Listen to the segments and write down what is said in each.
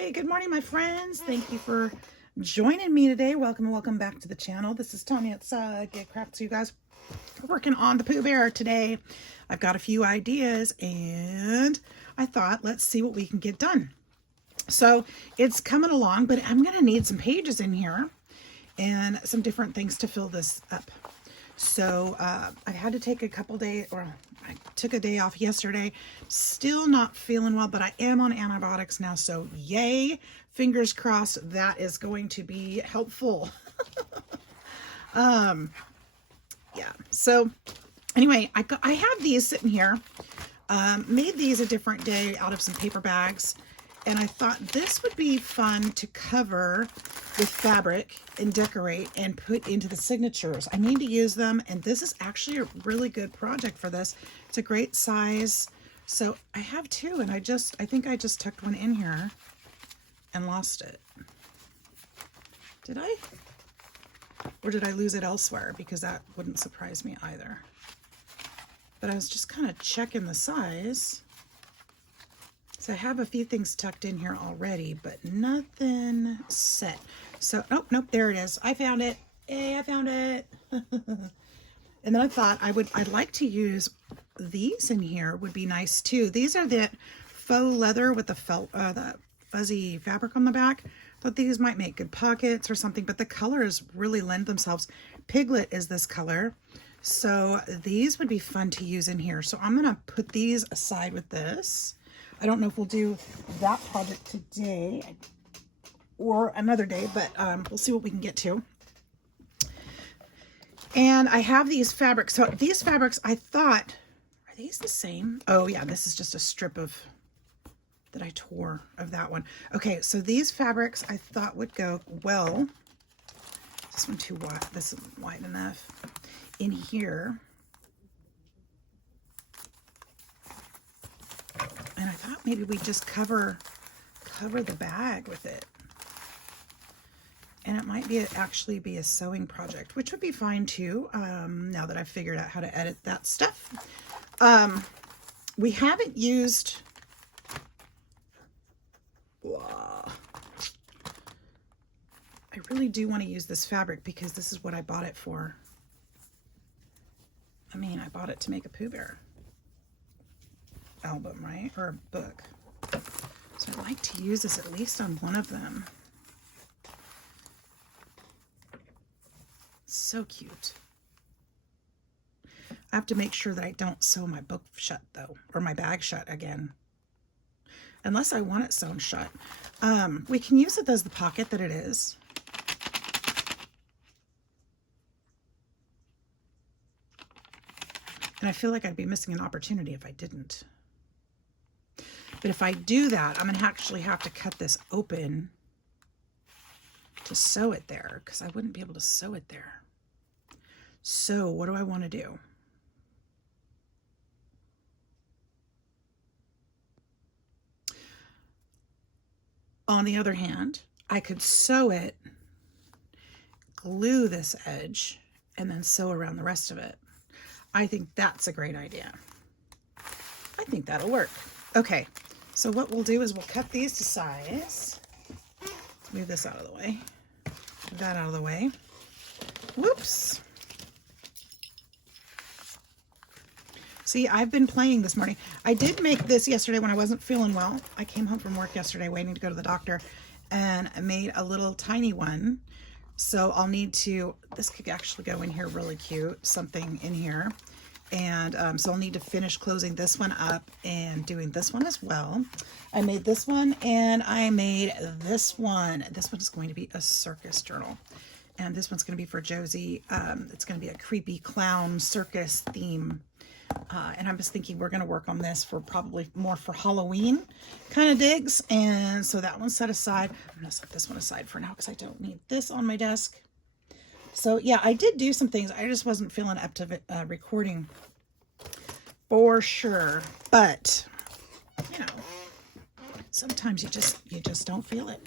Hi, good morning, my friends. Thank you for joining me today. Welcome and welcome back to the channel. This is Tanya at Sidegigcrafts. You guys are working on the Pooh Bear today. I've got a few ideas and I thought, let's see what we can get done. So it's coming along, but I'm going to need some pages in here and some different things to fill this up. So I had to take a couple days, or I took a day off yesterday. Still not feeling well, but I am on antibiotics now. So yay, fingers crossed that is going to be helpful. Yeah. So anyway, I have these sitting here. Made these a different day out of some paper bags. And I thought this would be fun to cover with fabric and decorate and put into the signatures. I need to use them, and this is actually a really good project for this. It's a great size. So I have two, and I think I just tucked one in here and lost it. Did I? Or did I lose it elsewhere? Because that wouldn't surprise me either. But I was just kind of checking the size. So I have a few things tucked in here already, but nothing set. So, oh, nope, there it is. I found it. Hey, I found it. And then I thought I'd like to use these in here. Would be nice too. These are the faux leather with the the fuzzy fabric on the back. Thought these might make good pockets or something, but the colors really lend themselves. Piglet is this color. So these would be fun to use in here. So I'm going to put these aside with this. I don't know if we'll do that project today or another day, but we'll see what we can get to. And I have these fabrics. So these fabrics, I thought, are these the same? Oh yeah, this is just a strip of that I tore of that one. Okay, so these fabrics I thought would go well. This one too wide. This isn't wide enough. In here. And I thought maybe we just cover the bag with it. And it might be actually be a sewing project, which would be fine too, now that I've figured out how to edit that stuff. We haven't used... I really do want to use this fabric because this is what I bought it for. I mean, I bought it to make a Pooh Bear album, right? Or a book. So I'd like to use this at least on one of them. So cute. I have to make sure that I don't sew my book shut though, or my bag shut again. Unless I want it sewn shut. We can use it as the pocket that it is. And I feel like I'd be missing an opportunity if I didn't. But if I do that, I'm going to actually have to cut this open to sew it there, because I wouldn't be able to sew it there. So what do I want to do? On the other hand, I could sew it, glue this edge, and then sew around the rest of it. I think that's a great idea. I think that'll work. Okay, so what we'll do is we'll cut these to size. Move this out of the way. Move that out of the way. Whoops. See, I've been playing this morning. I did make this yesterday when I wasn't feeling well. I came home from work yesterday waiting to go to the doctor, and I made a little tiny one. So I'll need to, this could actually go in here really cute, something in here. And so I'll need to finish closing this one up and doing this one as well. I made this one and I made this one. This one is going to be a circus journal. And this one's going to be for Josie. It's going to be a creepy clown circus theme. And I'm just thinking we're going to work on this for probably more for Halloween kind of digs. And so that one's set aside. I'm going to set this one aside for now because I don't need this on my desk. So yeah, I did do some things. I just wasn't feeling up to recording for sure. But, you know, sometimes you just don't feel it.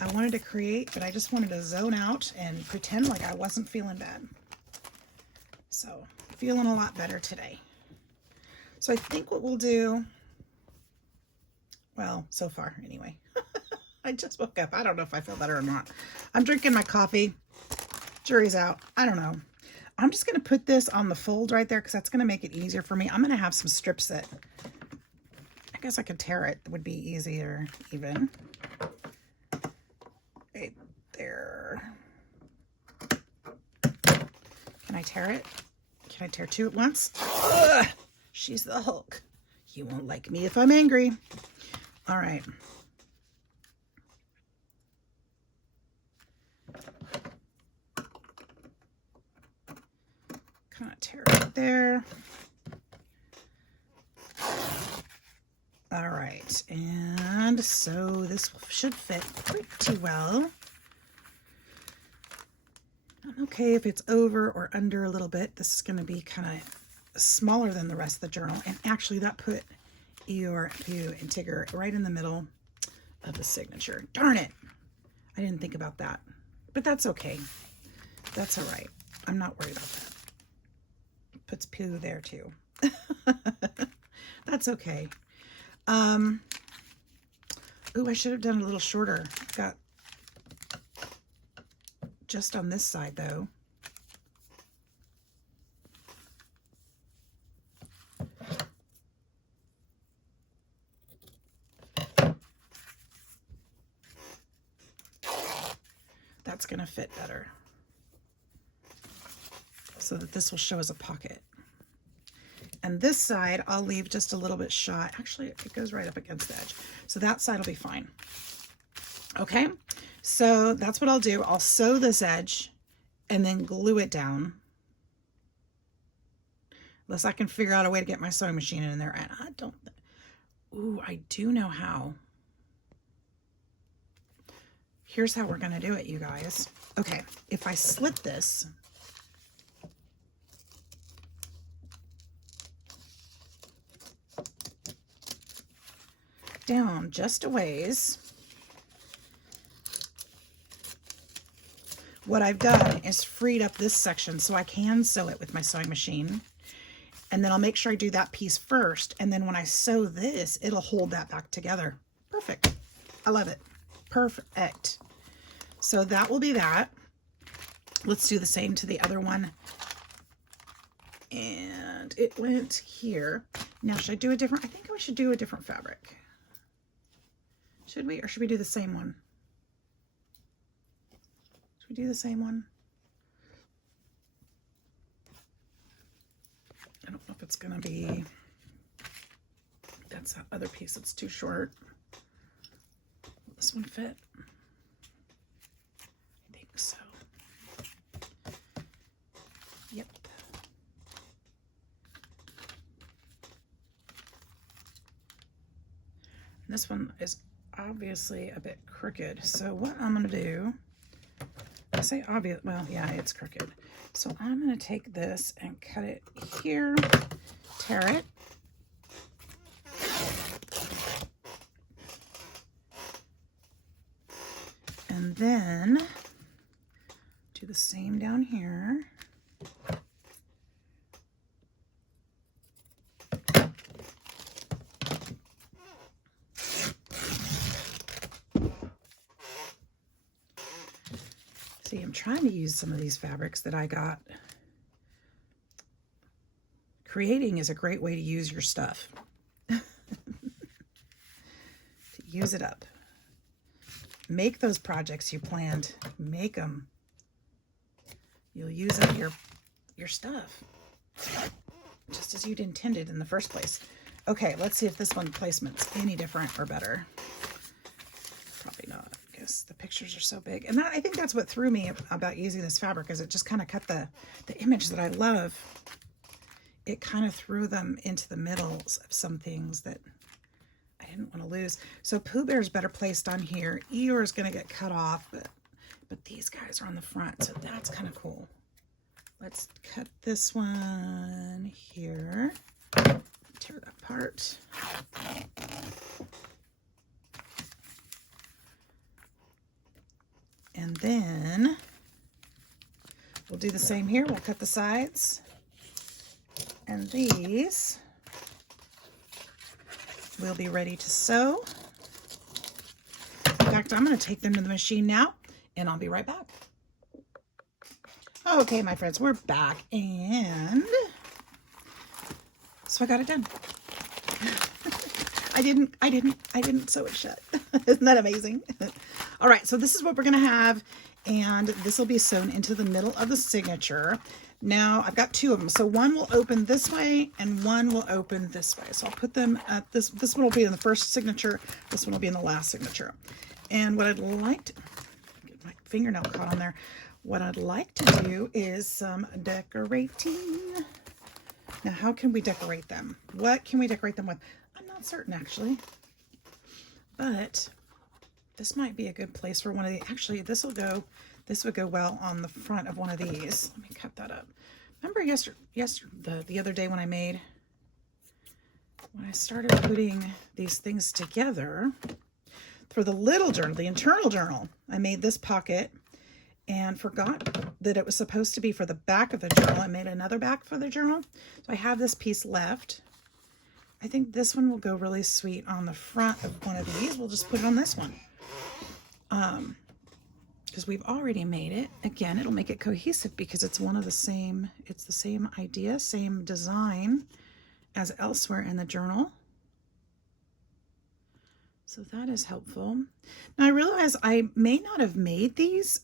I wanted to create, but I just wanted to zone out and pretend like I wasn't feeling bad. So, feeling a lot better today. So I think what we'll do, Well, so far anyway. I just woke up. I don't know if I feel better or not. I'm drinking my coffee. Jury's out. I don't know. I'm just going to put this on the fold right there because that's going to make it easier for me. I'm going to have some strips that I guess I could tear it. Would be easier even. Right there. Can I tear it? Can I tear two at once? Ugh, she's the Hulk. You won't like me if I'm angry. All right. Kind of tear it there. All right. And so this should fit pretty well. I'm okay if it's over or under a little bit. This is going to be kind of smaller than the rest of the journal. And actually that put Eeyore, Pooh, and Tigger right in the middle of the signature. Darn it. I didn't think about that. But that's okay. That's all right. I'm not worried about that. Puts Pooh there too. That's okay. Ooh, I should have done it a little shorter. I've got just on this side though. That's going to fit better so that this will show as a pocket. And this side, I'll leave just a little bit shot. Actually, it goes right up against the edge. So that side will be fine. Okay, so that's what I'll do. I'll sew this edge and then glue it down. Unless I can figure out a way to get my sewing machine in there. And I don't, ooh, I do know how. Here's how we're gonna do it, you guys. Okay, if I slip this, down just a ways, what I've done is freed up this section so I can sew it with my sewing machine. And then I'll make sure I do that piece first. And then when I sew this, it'll hold that back together. Perfect. I love it. Perfect. So that will be that. Let's do the same to the other one. And it went here. Now, should I do a different? I think we should do a different fabric. Should we? Or should we do the same one? Should we do the same one? I don't know if it's going to be... That's that other piece that's too short. Will this one fit? I think so. Yep. And this one is obviously a bit crooked. So what I'm going to do, I say obvious, well, yeah, it's crooked. So I'm going to take this and cut it here, tear it. And then do the same down here. See, I'm trying to use some of these fabrics that I got. Creating is a great way to use your stuff. To use it up. Make those projects you planned. Make them. You'll use up your stuff. Just as you'd intended in the first place. Okay, let's see if this one placement's any different or better. Probably not. The pictures are so big, and I think that's what threw me about using this fabric, is it just kind of cut the image that I love. It kind of threw them into the middles of some things that I didn't want to lose. So Pooh Bear's better placed on here. Eeyore is going to get cut off, but these guys are on the front, so that's kind of cool. Let's cut this one here. Tear that apart. And then we'll do the same here. We'll cut the sides. And these will be ready to sew. fact, I'm going to take them to the machine now, and I'll be right back. Okay, my friends, we're back, and so I got it done. I didn't sew it shut. Isn't that amazing? All right, so this is what we're going to have, and this will be sewn into the middle of the signature. Now, I've got two of them. So one will open this way, and one will open this way. So I'll put them at this one will be in the first signature. This one will be in the last signature. And what I'd like to, get my fingernail caught on there. What I'd like to do is some decorating. Now, how can we decorate them? What can we decorate them with? I'm not certain, actually. But this might be a good place for one of the, actually, this would go well on the front of one of these. Let me cut that up. Remember the other day when I started putting these things together for the little journal, the internal journal, I made this pocket and forgot that it was supposed to be for the back of the journal. I made another back for the journal. So I have this piece left. I think this one will go really sweet on the front of one of these. We'll just put it on this one. Because we've already made it. Again, it'll make it cohesive because it's one of the same, it's the same idea, same design as elsewhere in the journal. So that is helpful. Now I realize I may not have made these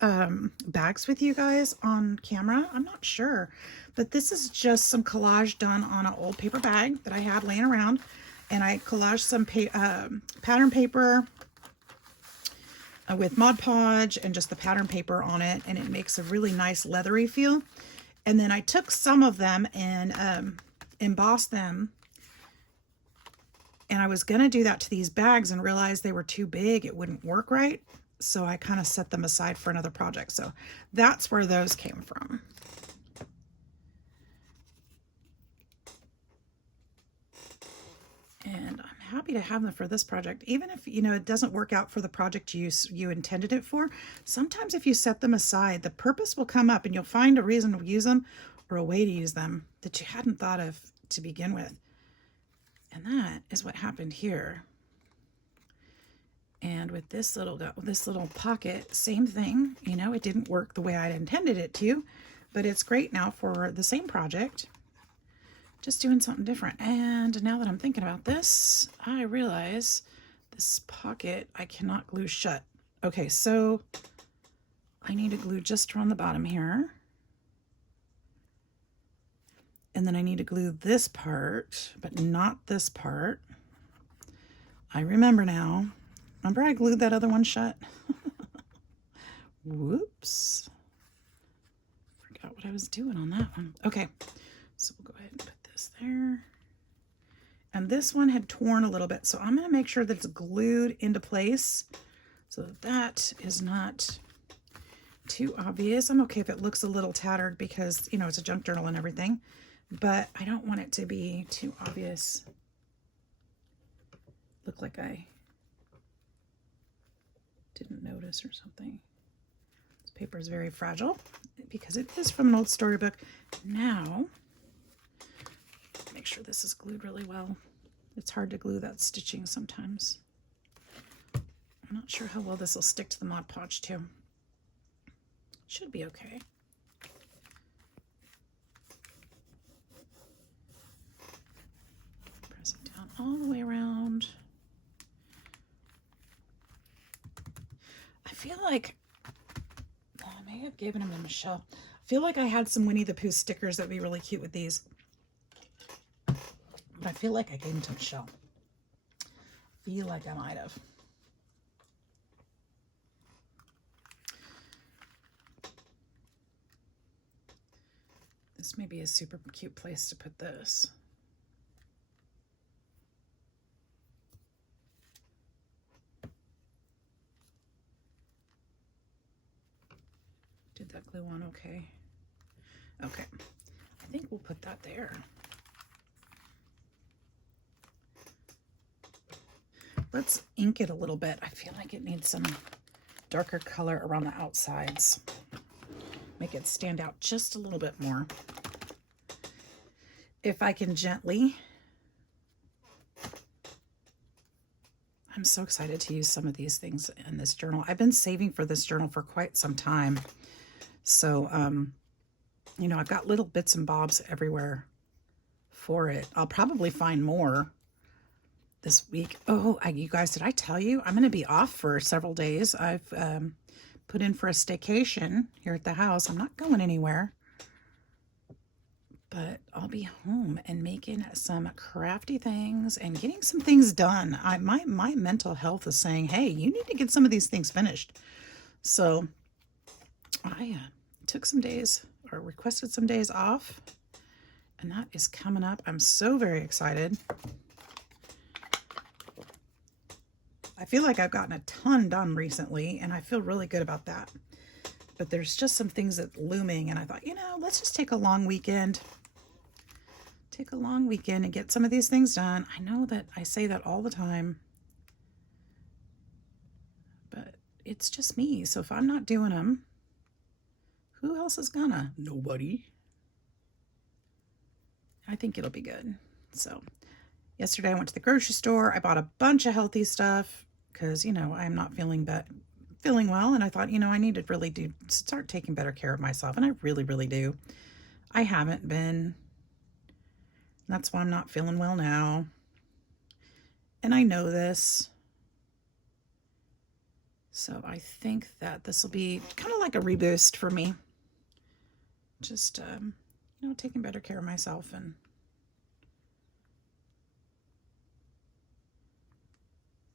bags with you guys on camera. I'm not sure, but this is just some collage done on an old paper bag that I had laying around, and I collaged some pattern paper with Mod Podge and just the pattern paper on it, and it makes a really nice leathery feel. And then I took some of them and embossed them. And I was going to do that to these bags and realized they were too big. It wouldn't work right. So I kind of set them aside for another project. So that's where those came from. And I'm happy to have them for this project. Even if, you know, it doesn't work out for the project you intended it for, sometimes if you set them aside, the purpose will come up and you'll find a reason to use them or a way to use them that you hadn't thought of to begin with. And that is what happened here. And with this little pocket, same thing. You know, it didn't work the way I intended it to, but it's great now for the same project. Just doing something different. And now that I'm thinking about this, I realize this pocket I cannot glue shut. Okay, so I need to glue just around the bottom here. And then I need to glue this part, but not this part. I remember now. Remember I glued that other one shut? Whoops. Forgot what I was doing on that one. Okay, so we'll go ahead and put this there. And this one had torn a little bit, so I'm gonna make sure that it's glued into place so that that is not too obvious. I'm okay if it looks a little tattered because, you know, it's a junk journal and everything. But I don't want it to be too obvious. Look like I didn't notice or something. This paper is very fragile because it is from an old storybook. Now, make sure this is glued really well. It's hard to glue that stitching sometimes. I'm not sure how well this will stick to the Mod Podge too. Should be okay. All the way around. I feel like I may have given them to Michelle. I feel like I had some Winnie the Pooh stickers that would be really cute with these. But I feel like I gave them to Michelle. I feel like I might have. This may be a super cute place to put this. Did that glue on okay? Okay, I think we'll put that there. Let's ink it a little bit. I feel like it needs some darker color around the outsides. Make it stand out just a little bit more. If I can gently, I'm so excited to use some of these things in this journal. I've been saving for this journal for quite some time. So, you know, I've got little bits and bobs everywhere for it. I'll probably find more this week. Oh, you guys, did I tell you? I'm going to be off for several days. I've put in for a staycation here at the house. I'm not going anywhere. But I'll be home and making some crafty things and getting some things done. My mental health is saying, hey, you need to get some of these things finished. So I took some days or requested some days off, and that is coming up. I'm so very excited. I feel like I've gotten a ton done recently, and I feel really good about that. But there's just some things that looming, and I thought, you know, let's just take a long weekend. Take a long weekend and get some of these things done. I know that I say that all the time, but it's just me. So if I'm not doing them, who else is gonna? Nobody. I think it'll be good. So yesterday I went to the grocery store. I bought a bunch of healthy stuff because, you know, I'm not feeling well. And I thought, you know, I need to really start taking better care of myself. And I really, really do. I haven't been. That's why I'm not feeling well now. And I know this. So I think that this will be kind of like a reboost for me. Just, you know, taking better care of myself and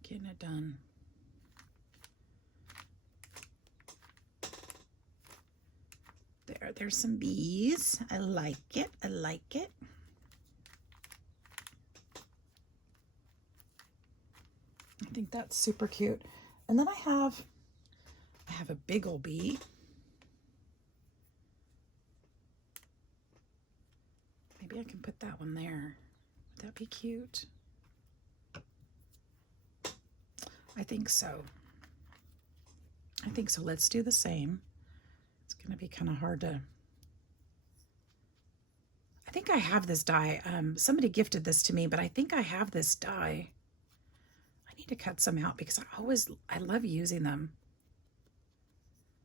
getting it done. There's some bees. I like it. I like it. I think that's super cute. And then I have a big old bee. Maybe I can put that one there. Would that be cute? I think so. I think so. Let's do the same. It's going to be kind of hard to... I think I have this die. Somebody gifted this to me, but I think I have this die. I need to cut some out because I love using them.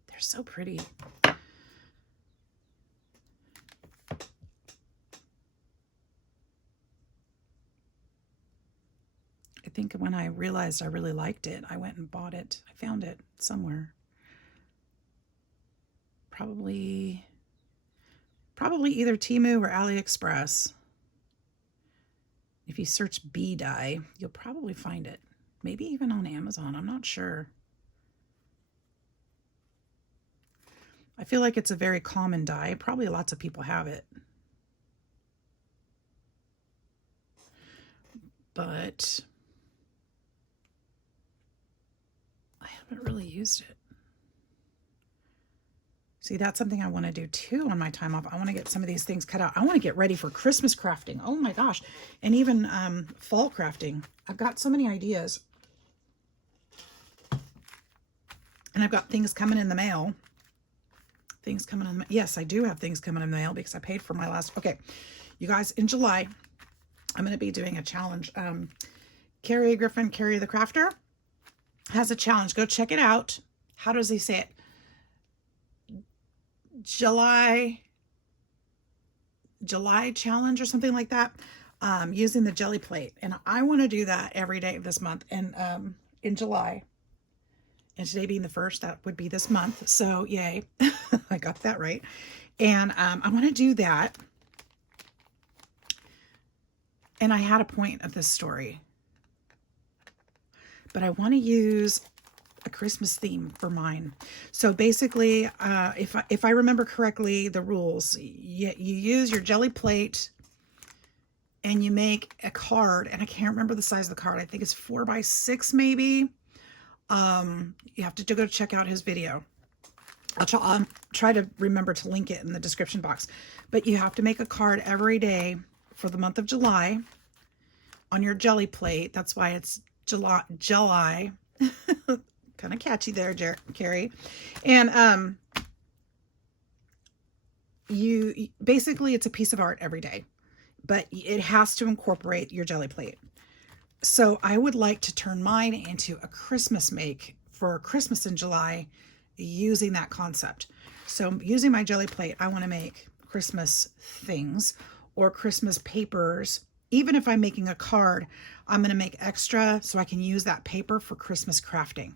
They're so pretty. I think when I realized I really liked it, I went and bought it. I found it somewhere. Probably either Temu or AliExpress. If you search bee dye, you'll probably find it. Maybe even on Amazon. I'm not sure. I feel like it's a very common dye. Probably lots of people have it. But I haven't really used it. See, that's something I want to do too on my time off. I want to get some of these things cut out. I want to get ready for Christmas crafting. Oh my gosh. And even fall crafting. I've got so many ideas. And I've got things coming in the mail. Yes, I do have things coming in the mail because I paid for my last. Okay, you guys, in July, I'm going to be doing a challenge. Carrie Griffin, Carrie the Crafter, has a challenge. Go check it out. How does he say it? July challenge or something like that, using the jelly plate. And I want to do that every day of this month. And in July, and today being the 1st, that would be this month. So yay, I got that right. And I want to do that. And I had a point of this story, but I want to use a Christmas theme for mine. So basically, if I remember correctly, the rules, you use your jelly plate and you make a card, and I can't remember the size of the card. I think it's 4x6 maybe. You have to go check out his video. I'll try to remember to link it in the description box. But you have to make a card every day for the month of July on your jelly plate. That's why it's July. Kind of catchy there, Carrie. And you basically, it's a piece of art every day, but it has to incorporate your jelly plate. So I would like to turn mine into a Christmas make for Christmas in July using that concept. So using my jelly plate, I want to make Christmas things or Christmas papers. Even if I'm making a card, I'm going to make extra so I can use that paper for Christmas crafting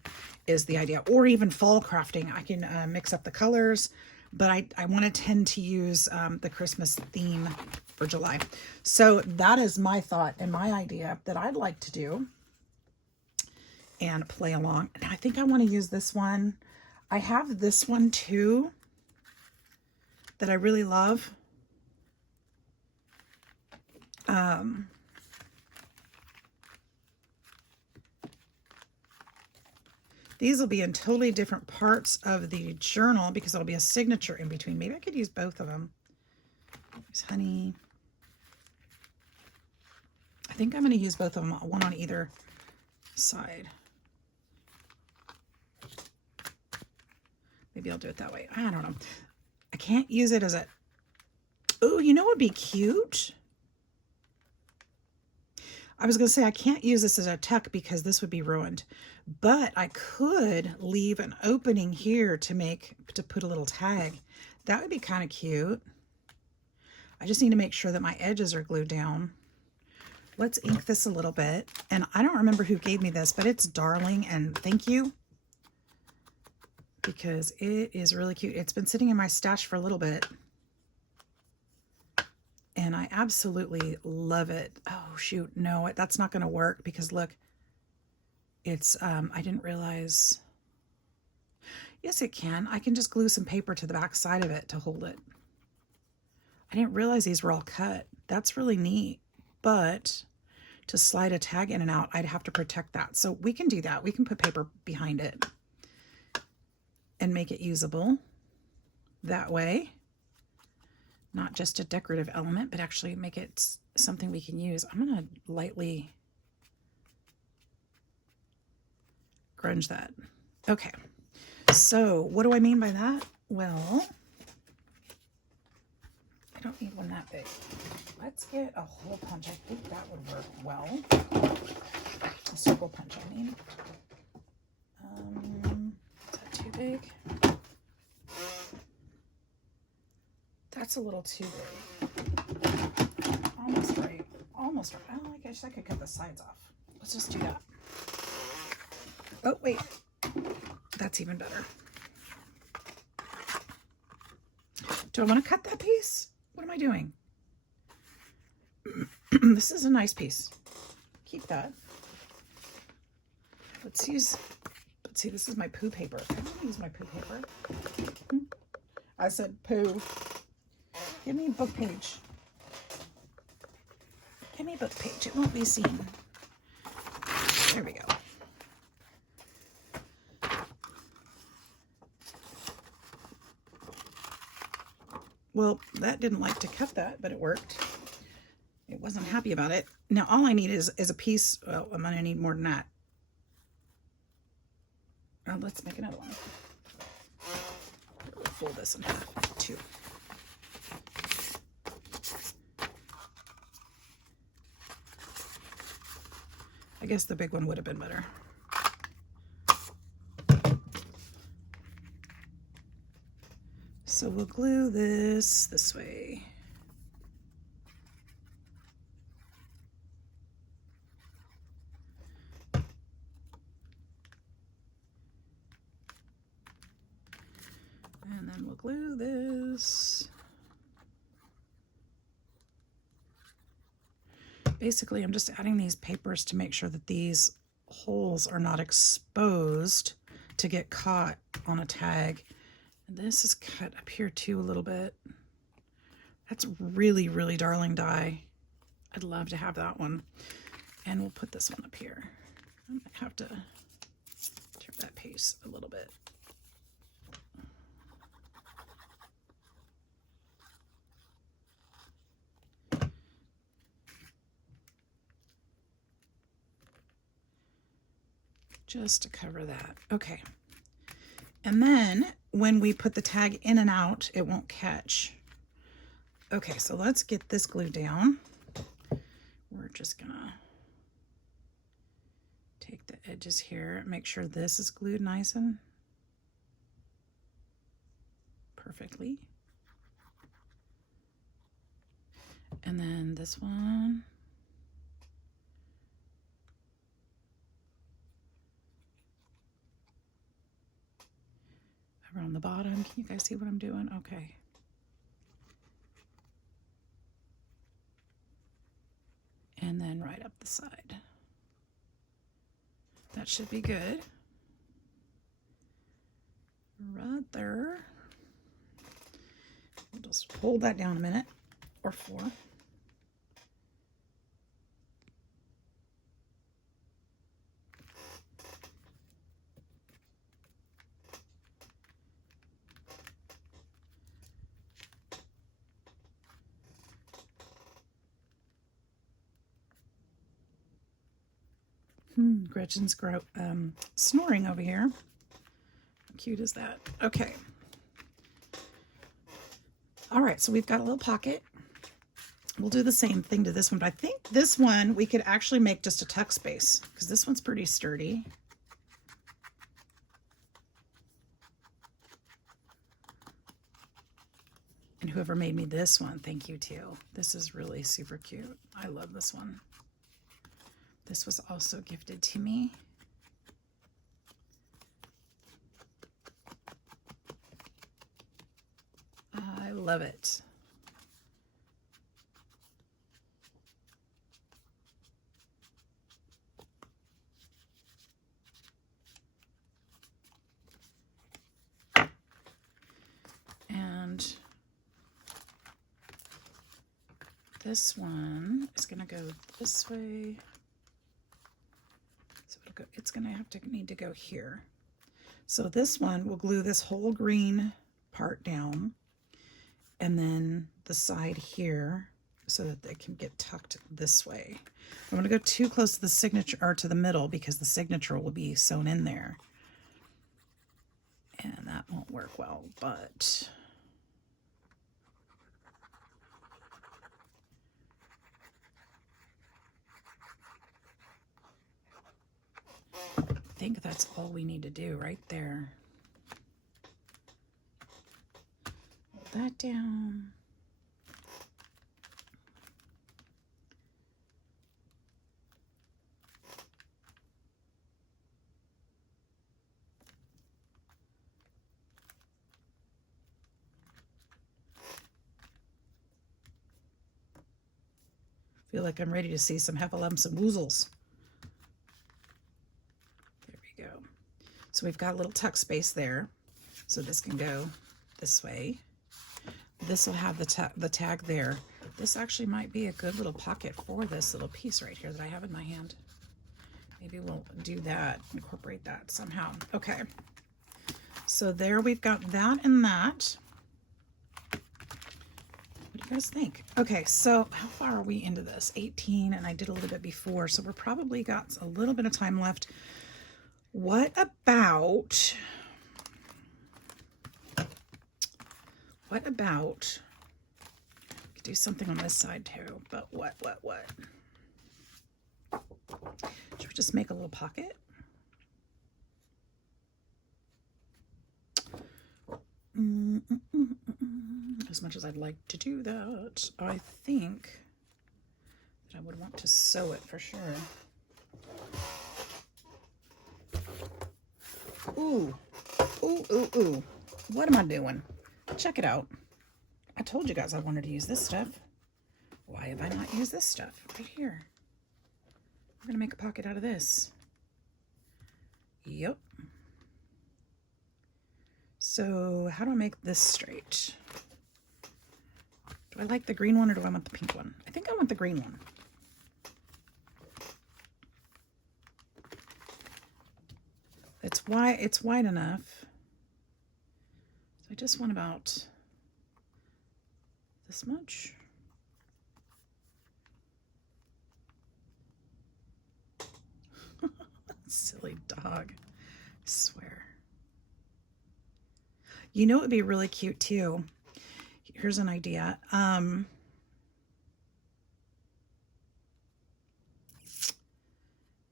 is the idea. Or even fall crafting. I can mix up the colors, but I want to tend to use the Christmas theme for July. So that is my thought and my idea that I'd like to do and play along. And I think I want to use this one. I have this one too that I really love. These will be in totally different parts of the journal because there'll be a signature in between. Maybe I could use both of them. There's honey. I think I'm going to use both of them, one on either side. Maybe I'll do it that way. I don't know. I can't use it as a... Oh, you know what would be cute? I was going to say I can't use this as a tuck because this would be ruined. But I could leave an opening here to put a little tag. That would be kind of cute. I just need to make sure that my edges are glued down. Let's ink this a little bit. And I don't remember who gave me this, but it's darling and thank you. Because it is really cute. It's been sitting in my stash for a little bit. And I absolutely love it. Oh, shoot. No, that's not going to work because look, it's, I didn't realize. Yes, it can. I can just glue some paper to the back side of it to hold it. I didn't realize these were all cut. That's really neat. But to slide a tag in and out, I'd have to protect that. So we can do that. We can put paper behind it and make it usable that way. Not just a decorative element, but actually make it something we can use. I'm going to lightly grunge that. Okay, so what do I mean by that? Well, I don't need one that big. Let's get a hole punch. I think that would work well. A circle punch, I mean. Is that too big? That's a little too big. Almost right. Almost right. Oh, I guess I could cut the sides off. Let's just do that. Oh, wait. That's even better. Do I want to cut that piece? What am I doing? This is a nice piece. Keep that. Let's see, this is my Pooh paper. I want to use my Pooh paper. I said Pooh. Give me a book page. Give me a book page. It won't be seen. There we go. Well, that didn't like to cut that, but it worked. It wasn't happy about it. Now all I need is a piece. Well, I'm going to need more than that. Oh, let's make another one. We'll fold this in half too. I guess the big one would have been better. So we'll glue this way. And then we'll glue this. Basically, I'm just adding these papers to make sure that these holes are not exposed to get caught on a tag. And this is cut up here too a little bit. That's really, really darling dye. I'd love to have that one. And we'll put this one up here. I might have to turn that piece a little bit. Just to cover that. Okay. And then when we put the tag in and out, it won't catch. Okay, so let's get this glued down. We're just gonna take the edges here, make sure this is glued nice and perfectly. And then this one. Around the bottom. Can you guys see what I'm doing? Okay. And then right up the side. That should be good. Right there. We'll just hold that down a minute or 4. Gretchen's snoring over here. How cute is that? Okay. All right, so we've got a little pocket. We'll do the same thing to this one, but I think this one we could actually make just a tuck space because this one's pretty sturdy. And whoever made me this one, thank you too. This is really super cute. I love this one. This was also gifted to me. I love it. And this one is going to go this way. So it's going to need to go here. So this one will glue this whole green part down and then the side here so that they can get tucked this way. I'm going to go too close to the signature or to the middle because the signature will be sewn in there. And that won't work well, but I think that's all we need to do right there. Hold that down. Feel like I'm ready to see some heffalumps and woozles. There we go. So we've got a little tuck space there. So this can go this way. This will have the tag there. This actually might be a good little pocket for this little piece right here that I have in my hand. Maybe we'll do that, incorporate that somehow. Okay. So there we've got that and that. What do you guys think? Okay, so how far are we into this? 18, and I did a little bit before, so we're probably got a little bit of time left. What about we could do something on this side too, but what? Should we just make a little pocket? As much as I'd like to do that, I think that I would want to sew it for sure. Ooh. What am I doing? Check it out. I told you guys I wanted to use this stuff. Why have I not used this stuff? Right here. We're going to make a pocket out of this. Yep. So how do I make this straight? Do I like the green one or do I want the pink one? I think I want the green one. It's wide enough. So I just want about this much. Silly dog, I swear. You know, it would be really cute too. Here's an idea.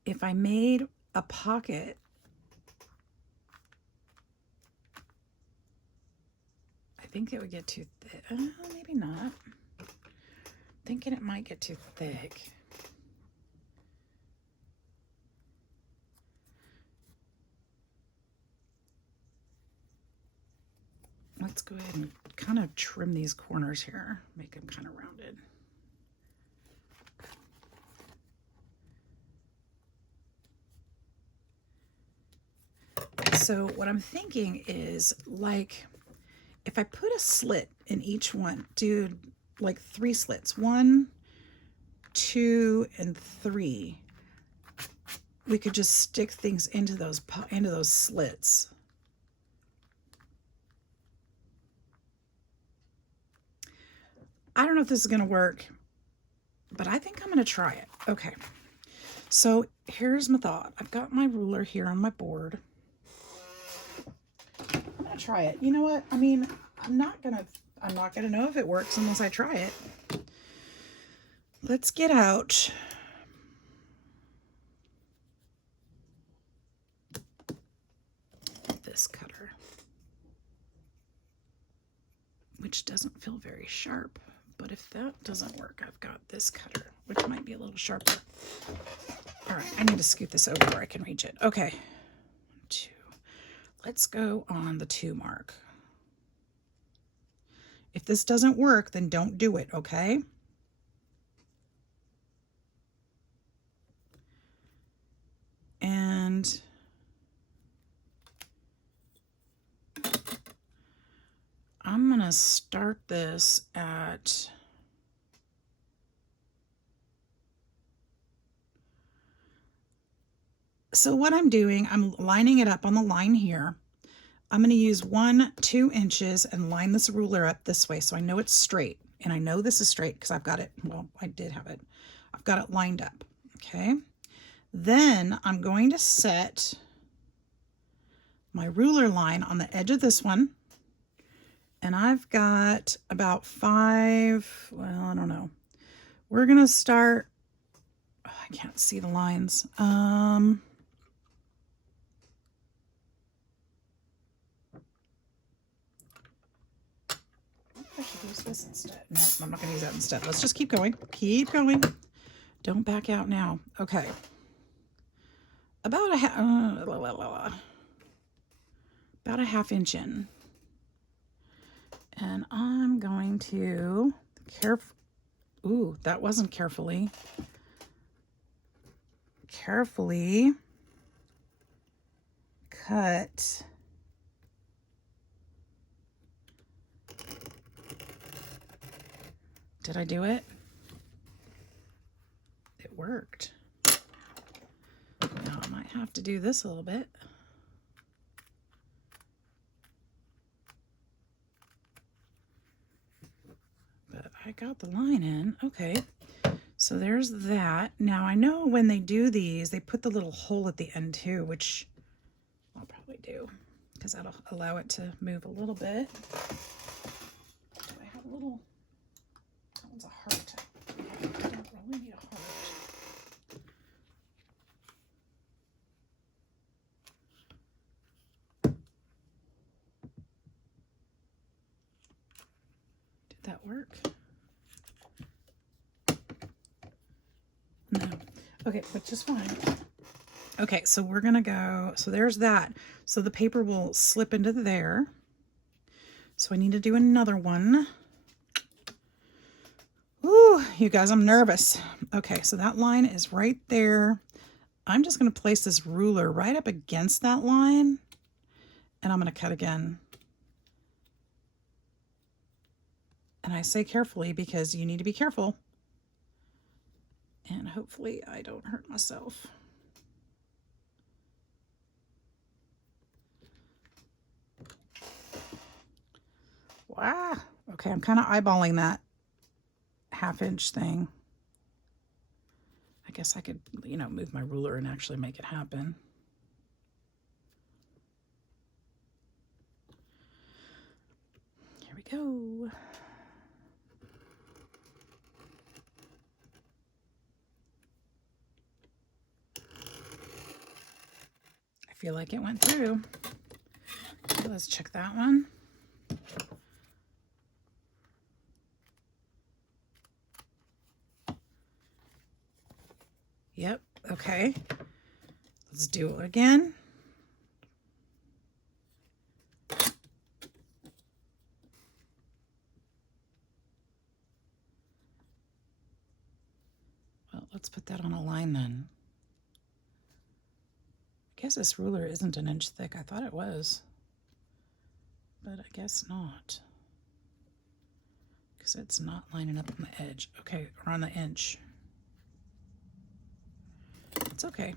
If I made a pocket. I think it would get too thick. Maybe not. Thinking it might get too thick. Let's go ahead and kind of trim these corners here, make them kind of rounded. So what I'm thinking is, like, if I put a slit in each one, do like 3 slits, 1, 2, and 3, we could just stick things into those slits. I don't know if this is going to work, but I think I'm going to try it. Okay. So here's my thought. I've got my ruler here on my board. I'm going to try it. You know what? I mean, I'm not going to know if it works unless I try it. Let's get out this cutter, which doesn't feel very sharp. But if that doesn't work, I've got this cutter, which might be a little sharper. All right, I need to scoot this over where I can reach it. Okay, 2. Let's go on the 2 mark. If this doesn't work, then don't do it, okay? And I'm going to start this at so what I'm doing, I'm lining it up on the line here. I'm going to use 1-2 inches and line this ruler up this way so I know it's straight. And I know this is straight because I've got it, well, I did have it. I've got it lined up, okay? Then I'm going to set my ruler line on the edge of this one. And I've got about 5, well, I don't know. We're going to start, oh, I can't see the lines. I should use this instead. No, I'm not going to use that instead. Let's just keep going. Keep going. Don't back out now. Okay. About a half inch in. And I'm going to ooh, that wasn't carefully. Carefully cut Did I do it? It worked. Now I might have to do this a little bit. But I got the line in. Okay. So there's that. Now I know when they do these, they put the little hole at the end too, which I'll probably do because that'll allow it to move a little bit. Do I have a little... That one's a heart. I don't really need a heart. Did that work? No. Okay, but just fine. Okay, so we're gonna go, so there's that. So the paper will slip into there. So I need to do another one. Ooh, you guys, I'm nervous. Okay, so that line is right there. I'm just gonna place this ruler right up against that line, and I'm gonna cut again. And I say carefully because you need to be careful. And hopefully I don't hurt myself. Wow. Okay, I'm kind of eyeballing that half-inch thing. I guess I could, you know, move my ruler and actually make it happen. Here we go. feel like it went through. Okay, let's check that one. Yep, okay. Let's do it again. Well, let's put that on a line then. I guess this ruler isn't an inch thick. I thought it was, but I guess not, because it's not lining up on the edge. Okay, or on the inch. It's okay.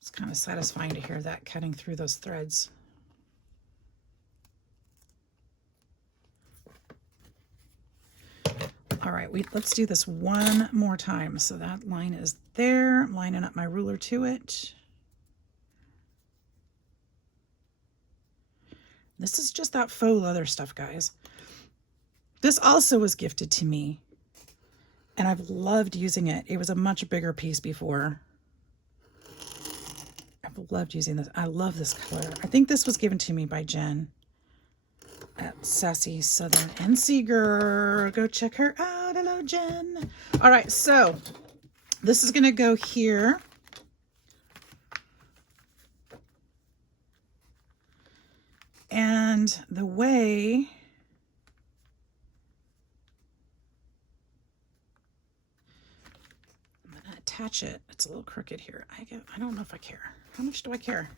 It's kind of satisfying to hear that cutting through those threads. All right, let's do this one more time. So that line is there. I'm lining up my ruler to it. This is just that faux leather stuff, guys. This also was gifted to me, and I've loved using it. It was a much bigger piece before. I've loved using this. I love this color. I think this was given to me by Jen at Sassy Southern NC Girl. Go check her out. Hello, Jen. All right, so this is going to go here. And the way I'm going to attach it, it's a little crooked here. I don't know if I care. How much do I care?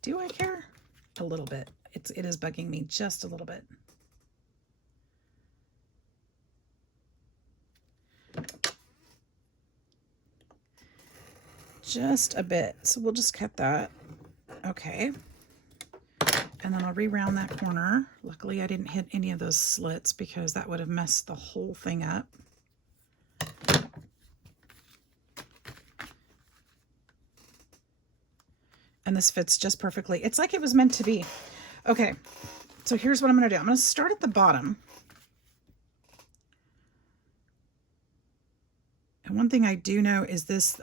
Do I care? A little bit. It is bugging me just a little bit. Just a bit. So we'll just cut that. Okay. And then I'll re-round that corner. Luckily, I didn't hit any of those slits because that would have messed the whole thing up. And this fits just perfectly. It's like it was meant to be. Okay, so here's what I'm going to do. I'm going to start at the bottom. And one thing I do know is this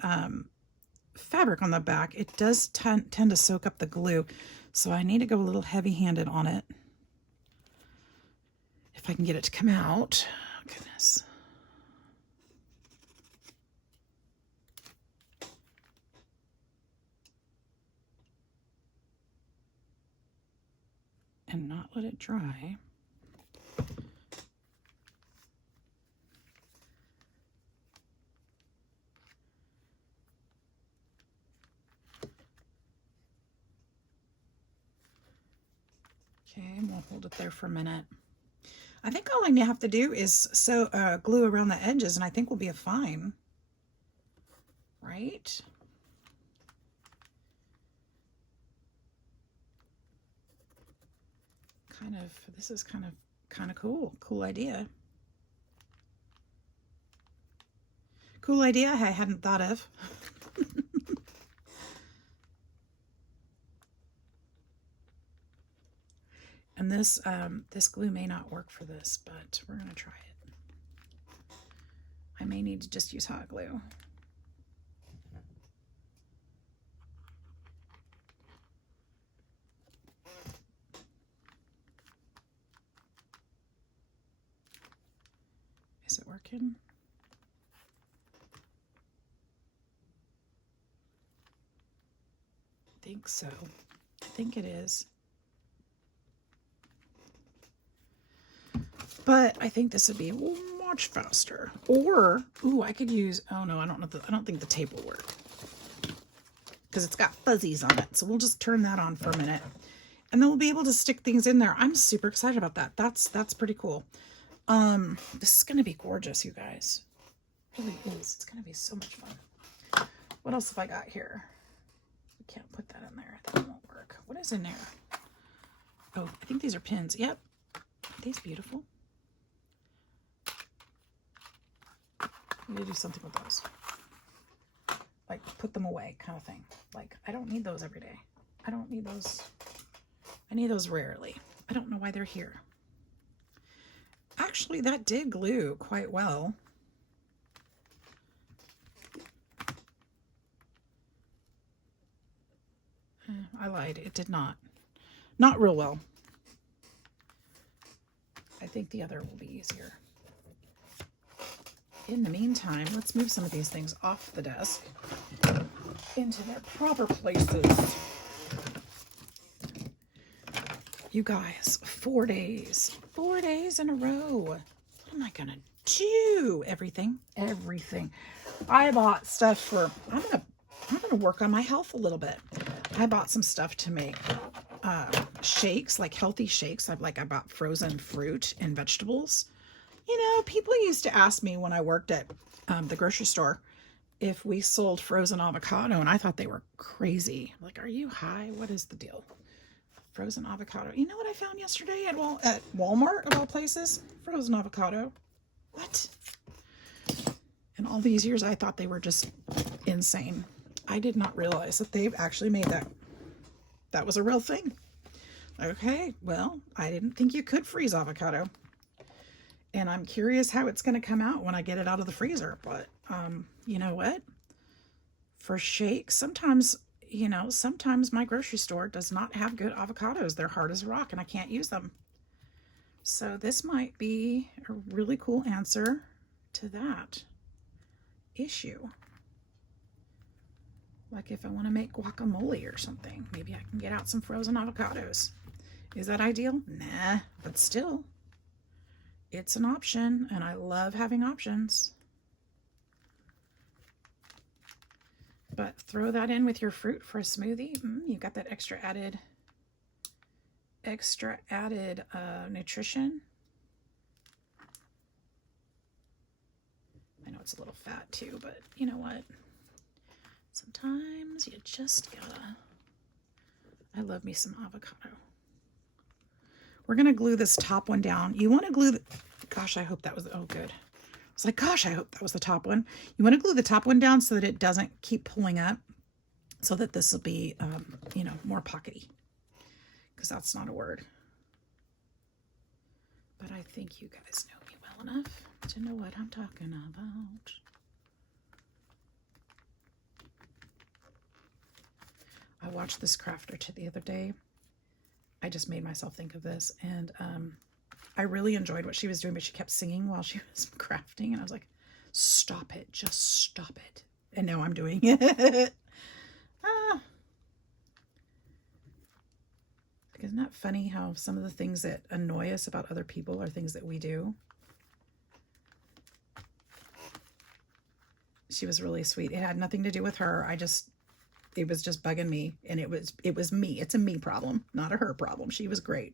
fabric on the back, it does tend to soak up the glue. So I need to go a little heavy-handed on it. If I can get it to come out. Oh, goodness. And not let it dry. Okay, we'll hold it there for a minute. I think all I have to do is glue around the edges, and I think we'll be fine. Right? This is kind of cool. Cool idea. Cool idea I hadn't thought of. And this glue may not work for this, but we're going to try it. I may need to just use hot glue. Is it working? I think so. I think it is. But I think this would be much faster. Or, ooh, I could use, oh no, I don't think the tape will work. Because it's got fuzzies on it. So we'll just turn that on for a minute. And then we'll be able to stick things in there. I'm super excited about that. That's pretty cool. This is gonna be gorgeous, you guys. It really is. It's gonna be so much fun. What else have I got here? We can't put that in there. That won't work. What is in there? Oh, I think these are pins. Yep. Aren't these beautiful? I need to do something with those. Like put them away kind of thing. Like I don't need those every day. I don't need those I need those rarely. I don't know why they're here. Actually, that did glue quite well. I lied. It did not. Not real well. I think the other will be easier. In the meantime, let's move some of these things off the desk into their proper places. You guys, 4 days. 4 days in a row. What am I going to do? Everything. I bought stuff for, I'm gonna work on my health a little bit. I bought some stuff to make shakes, like healthy shakes. I bought frozen fruit and vegetables. You know, people used to ask me when I worked at the grocery store if we sold frozen avocado, and I thought they were crazy. Like, are you high? What is the deal? Frozen avocado. You know what I found yesterday at Walmart, of all places? Frozen avocado. What? In all these years, I thought they were just insane. I did not realize that they've actually made that. That was a real thing. Okay, well, I didn't think you could freeze avocado. And I'm curious how it's going to come out when I get it out of the freezer. But you know what? For shakes, sometimes my grocery store does not have good avocados. They're hard as a rock and I can't use them. So this might be a really cool answer to that issue. Like if I want to make guacamole or something, maybe I can get out some frozen avocados. Is that ideal? Nah, but still, it's an option, and I love having options. But throw that in with your fruit for a smoothie. You got that extra added nutrition. I know it's a little fat too, but you know what? Sometimes you just gotta. I love me some avocado. We're gonna glue this top one down. You want to glue gosh, I hope that was, oh good. I was like, gosh, I hope that was the top one. You want to glue the top one down so that it doesn't keep pulling up, so that this will be, you know, more pockety, because that's not a word. But I think you guys know me well enough to know what I'm talking about. I watched this crafter the other day. I just made myself think of this, and I really enjoyed what she was doing, but she kept singing while she was crafting, and I was like, stop it, just stop it. And now I'm doing it. Isn't that funny how some of the things that annoy us about other people are things that we do? She was really sweet. It had nothing to do with her. It was just bugging me, and it was me. It's a me problem, not a her problem. She was great.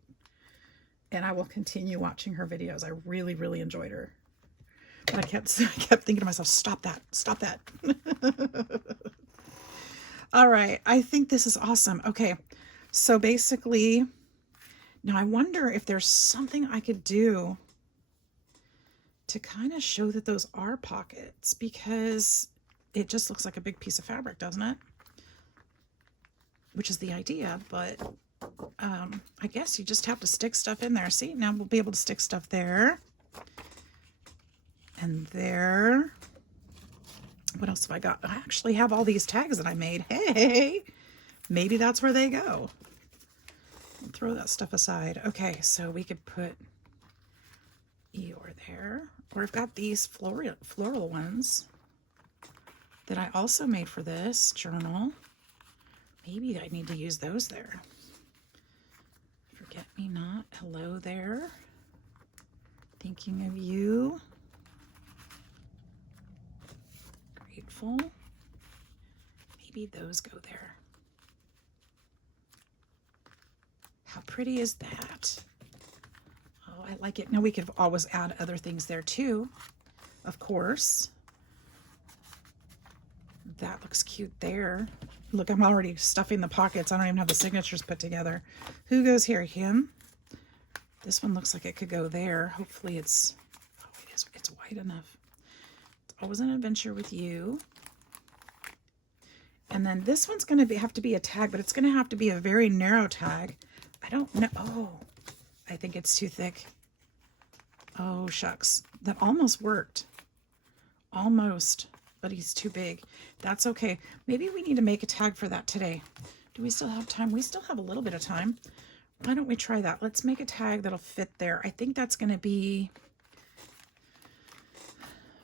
And I will continue watching her videos. I really, really enjoyed her. But I kept thinking to myself, stop that, stop that. All right, I think this is awesome. Okay, so basically, now I wonder if there's something I could do to kind of show that those are pockets, because it just looks like a big piece of fabric, doesn't it? Which is the idea, but I guess you just have to stick stuff in there. See, now we'll be able to stick stuff there and there. What else have I got? I actually have all these tags that I made. Hey, maybe that's where they go. I'll throw that stuff aside. Okay, so we could put Eeyore there. Or I've got these floral ones that I also made for this journal. Maybe I need to use those there. Forget me not. Hello there. Thinking of you. Grateful. Maybe those go there. How pretty is that? Oh, I like it. Now we could always add other things there too, of course. That looks cute there. Look, I'm already stuffing the pockets. I don't even have the signatures put together. Who goes here? Him? This one looks like it could go there. Hopefully it's, oh, it's wide enough. It's always an adventure with you. And then this one's going to have to be a tag, but it's going to have to be a very narrow tag. I don't know. Oh, I think it's too thick. Oh, shucks. That almost worked. Almost, but he's too big. That's okay. Maybe we need to make a tag for that today. Do we still have time? We still have a little bit of time. Why don't we try that? Let's make a tag that'll fit there. I think that's going to be,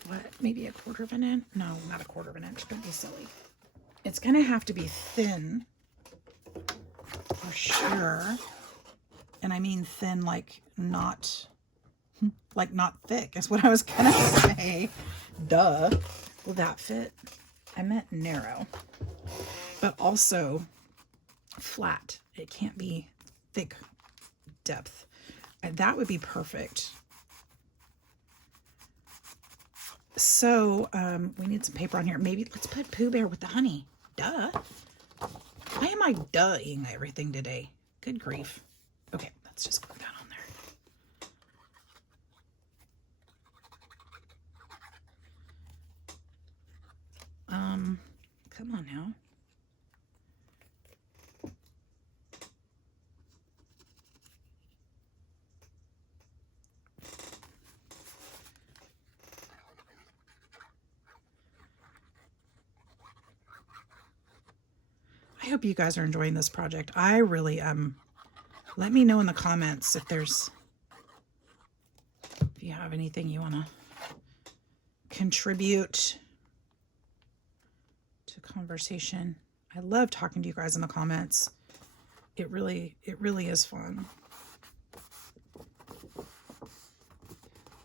what, maybe 1/4 of an inch? No, not 1/4 of an inch. Don't be silly. It's going to have to be thin for sure. And I mean thin, like not thick is what I was going to say. Duh. Will that fit? I meant narrow, but also flat. It can't be thick depth. That would be perfect. So we need some paper on here. Maybe let's put Pooh Bear with the honey. Duh. Why am I duh-ing everything today? Good grief. Okay, let's just glue that on there. Come on now. I hope you guys are enjoying this project. I really am. Let me know in the comments if you have anything you want to contribute to conversation. I love talking to you guys in the comments. It really is fun.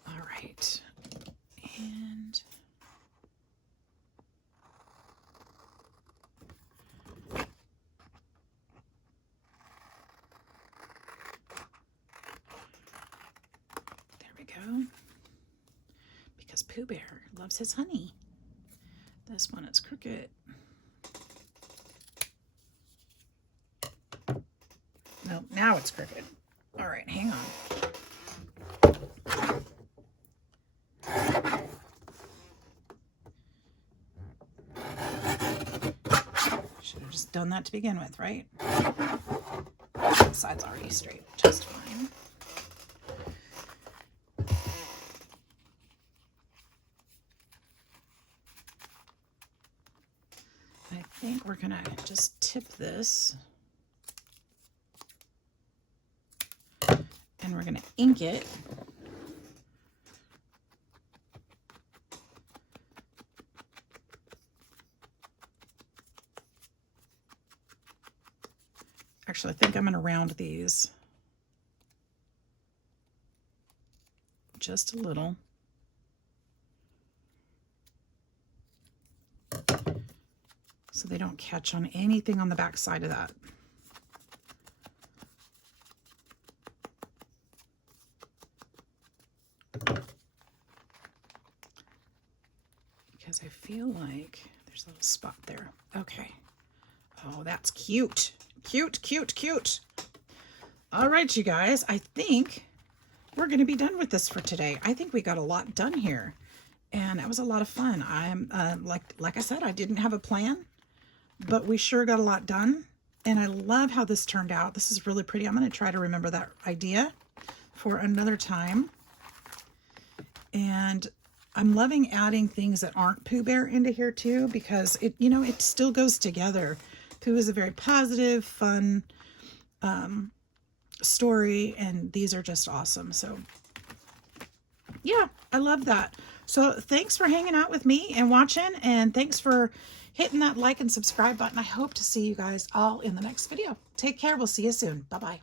All right. And there we go. Because Pooh Bear loves his honey. This one is crooked. No, now it's crooked. All right, hang on. Should have just done that to begin with, right? The side's already straight, just fine. I think we're gonna just tip this. And we're gonna ink it. Actually, I think I'm gonna round these just a little. So they don't catch on anything on the back side of that. Because I feel like there's a little spot there. Okay. Oh, that's cute. Cute, cute, cute. All right, you guys, I think we're going to be done with this for today. I think we got a lot done here, and that was a lot of fun. I'm like I said, I didn't have a plan, but we sure got a lot done, and I love how this turned out. This is really pretty. I'm going to try to remember that idea for another time. And I'm loving adding things that aren't Pooh Bear into here too, because it, you know, it still goes together. Pooh is a very positive, fun story, and these are just awesome. So yeah, I love that. So thanks for hanging out with me and watching, and thanks for hitting that like and subscribe button. I hope to see you guys all in the next video. Take care. We'll see you soon. Bye-bye.